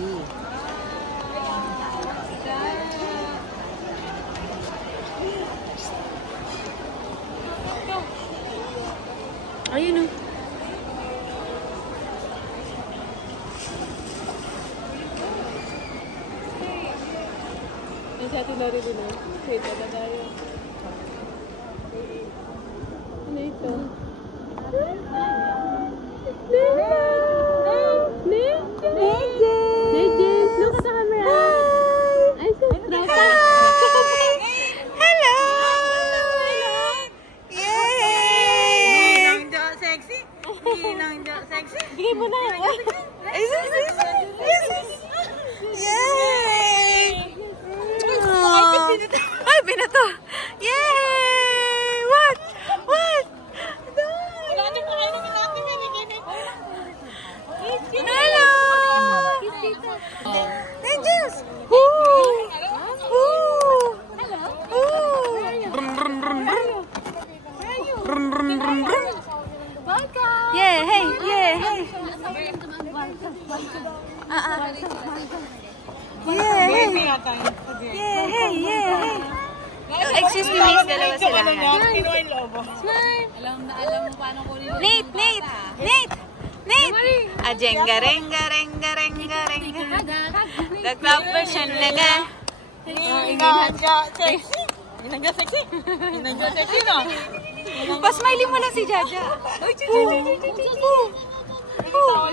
sexy. Ayun o. Yung sa atin na rin din. Kita na tayo. Ano ito? Look at the camera. Ay, so tropa. Hello! Yay! Sexy? Sexy? Bigay mo na. Yay! Ay, binato! Yay! What? Wala na po kayo namin natin. Hello! Angels! Woo! Woo! Brum, brum, brum, brum. Brum, brum, brum, brum. Yeah, hey, yeah, hey. Yeah, hey. Yeah, hey, yeah, hey. Excuse me, miss, dalawa sila. Alam mo paano kunin. Nate! Ajenga, renga. The club version laga. Inangga sexy no? Pa-smiley mo lang si Jaja. Oh,